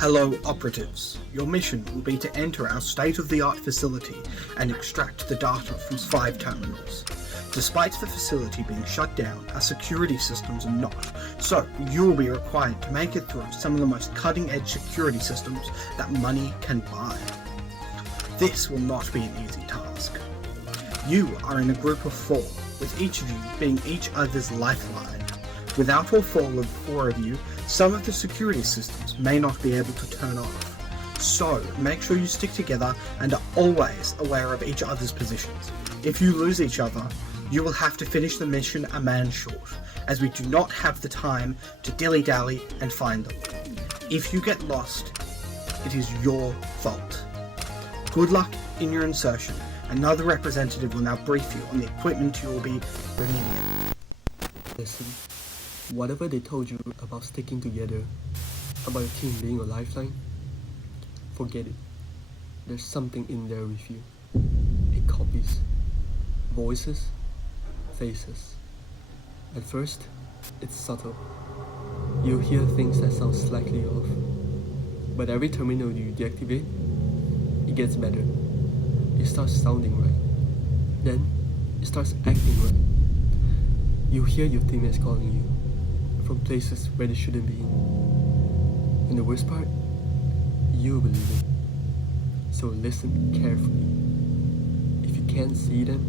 Hello operatives, your mission will be to enter our state-of-the-art facility and extract the data from 5 terminals. Despite the facility being shut down, our security systems are not, so you will be required to make it through some of the most cutting-edge security systems that money can buy. This will not be an easy task. You are in a group of 4, with each of you being each other's lifeline. Without all 4 of you, some of the security systems may not be able to turn off. So, make sure you stick together and are always aware of each other's positions. If you lose each other, you will have to finish the mission a man short, as we do not have the time to dilly-dally and find them. If you get lost, it is your fault. Good luck in your insertion. Another representative will now brief you on the equipment you will be bringing in. Listen, whatever they told you about sticking together, about your team being a lifeline, forget it. There's something in there with you. It copies voices, faces. At first, it's subtle. You'll hear things that sound slightly off. But every terminal you deactivate, it gets better. It starts sounding right. Then, it starts acting right. You hear your teammates calling you from places where they shouldn't be. And the worst part, you believe it. So listen carefully. If you can't see them,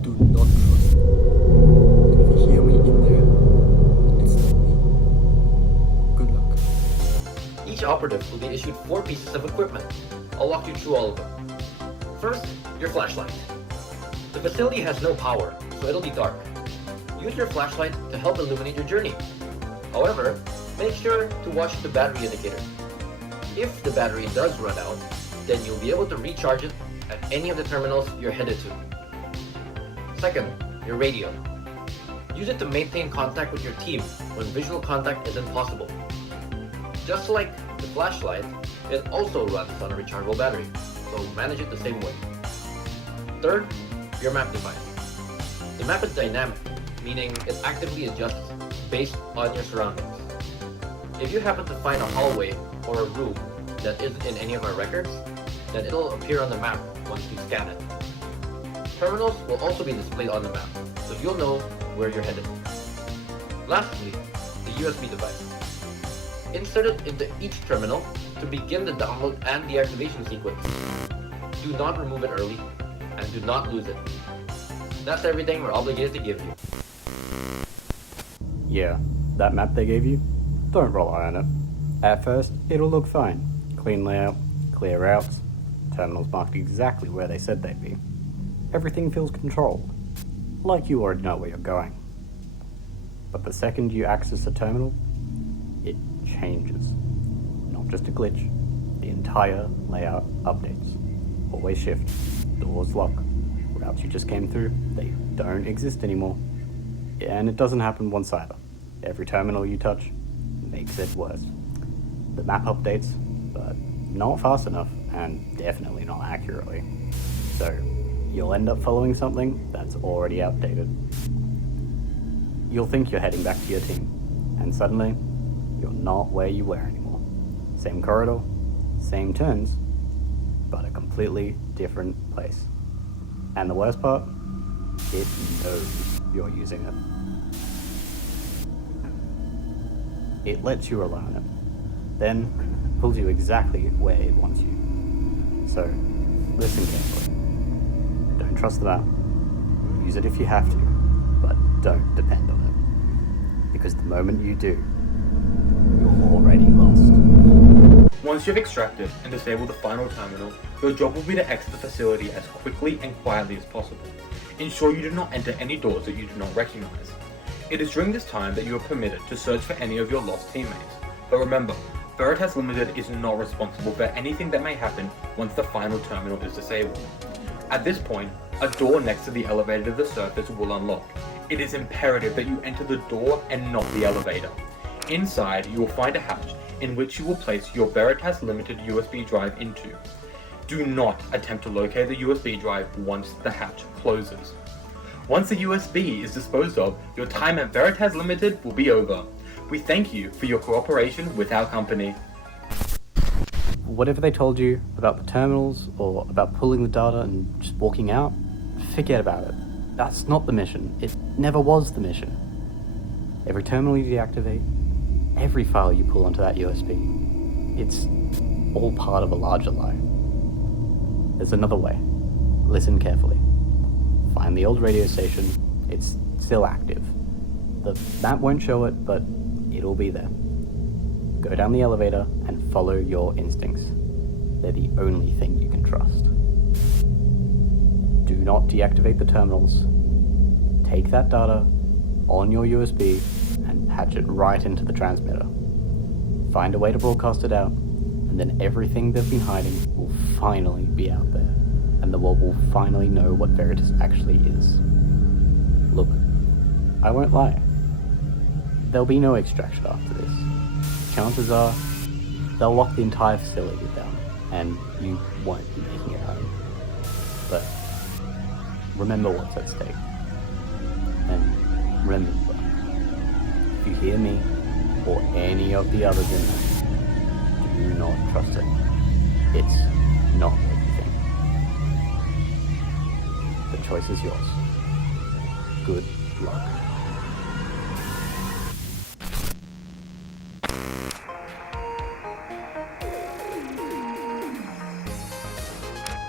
do not trust them. And if you hear me in there, it's not me. Good luck. Each operative will be issued 4 pieces of equipment. I'll walk you through all of them. First, your flashlight. The facility has no power, so it'll be dark. Use your flashlight to help illuminate your journey. However, make sure to watch the battery indicator. If the battery does run out, then you'll be able to recharge it at any of the terminals you're headed to. Second, your radio. Use it to maintain contact with your team when visual contact isn't possible. Just like the flashlight, it also runs on a rechargeable battery, so manage it the same way. Third, your map device. The map is dynamic, meaning it actively adjusts based on your surroundings. If you happen to find a hallway or a room that isn't in any of our records, then it'll appear on the map once you scan it. Terminals will also be displayed on the map, so you'll know where you're headed. Lastly, the USB device. Insert it into each terminal to begin the download and deactivation sequence. Do not remove it early, and do not lose it. That's everything we're obligated to give you. Yeah, that map they gave you, don't rely on it. At first, it'll look fine. Clean layout, clear routes, terminals marked exactly where they said they'd be. Everything feels controlled, like you already know where you're going. But the second you access a terminal, it changes. Not just a glitch, the entire layout updates. Always shift, doors lock, routes you just came through, they don't exist anymore. And it doesn't happen once either. Every terminal you touch makes it worse. The map updates, but not fast enough, and definitely not accurately. So, you'll end up following something that's already outdated. You'll think you're heading back to your team, and suddenly, you're not where you were anymore. Same corridor, same turns, but a completely different place. And the worst part, it knows you're using it. It lets you rely on it, then pulls you exactly where it wants you. So, listen carefully. Don't trust the map. Use it if you have to, but don't depend on it. Because the moment you do, you're already lost. Once you've extracted and disabled the final terminal, your job will be to exit the facility as quickly and quietly as possible. Ensure you do not enter any doors that you do not recognize. It is during this time that you are permitted to search for any of your lost teammates. But remember, Veritas Ltd is not responsible for anything that may happen once the final terminal is disabled. At this point, a door next to the elevator to the surface will unlock. It is imperative that you enter the door and not the elevator. Inside, you will find a hatch in which you will place your Veritas Ltd USB drive into. Do not attempt to locate the USB drive once the hatch closes. Once the USB is disposed of, your time at Veritas Ltd will be over. We thank you for your cooperation with our company. whatever they told you about the terminals or about pulling the data and just walking out, forget about it. That's not the mission. It never was the mission. Every terminal you deactivate, every file you pull onto that USB, it's all part of a larger lie. There's another way. Listen carefully. Find the old radio station. It's still active. The map won't show it, but it'll be there. Go down the elevator and follow your instincts. They're the only thing you can trust. Do not deactivate the terminals. Take that data on your USB and patch it right into the transmitter. Find a way to broadcast it out, and then everything they've been hiding will finally be out there, and the world will finally know what Veritas actually is. Look, I won't lie. There'll be no extraction after this. Chances are, they'll lock the entire facility down, and you won't be making it home. But remember what's at stake. And remember, if you hear me, or any of the others in there, do not trust it. It's not what you think. The choice is yours. Good luck.